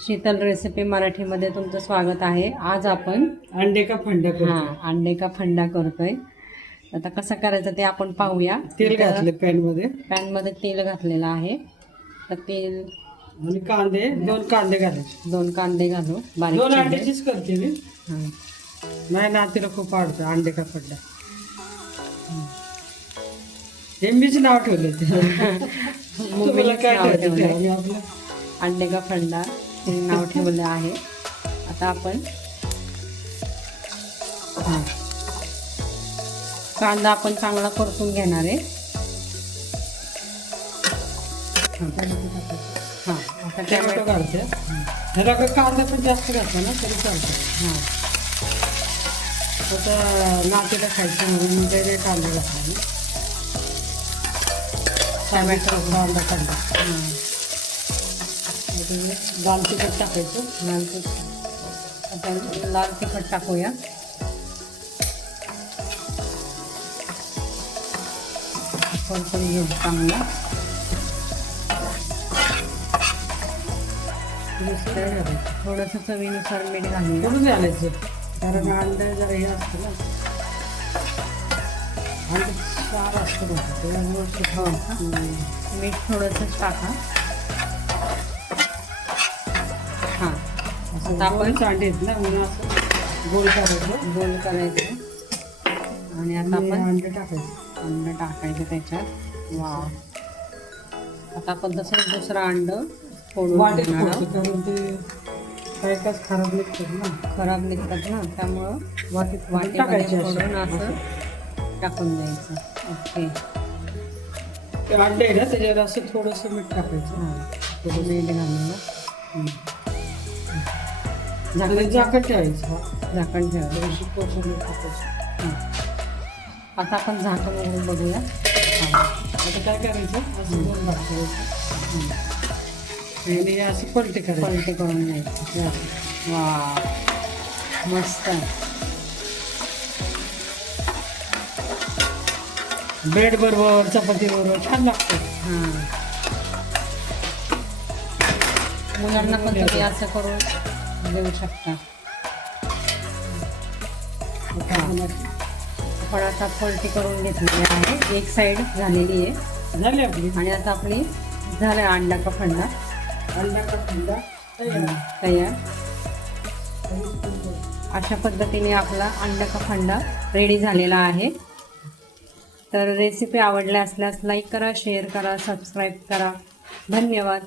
Sheetal recipe मराठीमध्ये तुमचं स्वागत आहे। आज आपण अंडे का फंडा करतो। अंडे का फंडा करतोय। आता कसं करायचं ते आपण पाहूया। तेल घातले पॅन मध्ये तेल घातलेलं आहे। तर तेल आणि कांदे दोन कांदे घालायचे। दोन कांदे घालू बारीक दोन चिरले। अंड्याचीच करते मी। नाही ना तिला खूप आवडतं अंडे का फंडा। हे मीच नाव ठेवलं मम्मीला काय नाव ठेवलंय आणि आपलं अंडे का फंडा हे नाव ठेवलं आहे। आता आपण कांदा आपण चांगला परतून घेणार आहे। आता टोमॅटो घालते। ह्याला कांदा पण जास्त घातला ना तरी चालतं। आता नातीला खायचं म्हणून मी काही कांदा घातला टोमॅटो कांदा कांदा लाल तिखट टाकायचं। लाल तिखट टाकूया। परतून घेऊ चांगला। थोडंसं चवीनुसार मीठ घालूया। थोडं घालायचं कारण अंडे जरा हे असतं ना अंडे क्षार असतं मीठ थोडंसंच टाका। असं आपण अंडे आहेत ना म्हणून असं गोल करायचं आणि आता आपण अंडे टाकायचं त्याच्यात। आता आपण तसंच दुसरं अंड फोडून वाटेत घेणार फोडतो कारण ते काही तास खराब निघतात ना त्यामुळं वाटेत टाकायचे फोडून असं टाकून द्यायचं। ओके ते अंडे आहे ना त्याच्यावर असं थोडंसं मीठ टाकायचं। थोडं मीठ घालून झाकण ठेवायचं। झाकण ठेवायचं। आता आपण झाकण उघडून बघूया। आता काय करायचं असं दोन भाग करायचं आणि असं पलटे करून घ्यायचं। वा मस्त ब्रेड बरोबर चपाती बरोबर छान लागतं। मुलांना पण तुम्ही असं करून देऊ शकता। आपण आता पलटी करून घेतलेली आहे। एक साईड झालेली आहे झाली आपली आणि आता आपली झालं अंडा का फंडा तयार। अशा पद्धतीने आपला अंडा का फंडा रेडी झालेला आहे। तर रेसिपी आवडल्या असल्यास लाईक करा, शेअर करा, सबस्क्राईब करा। धन्यवाद।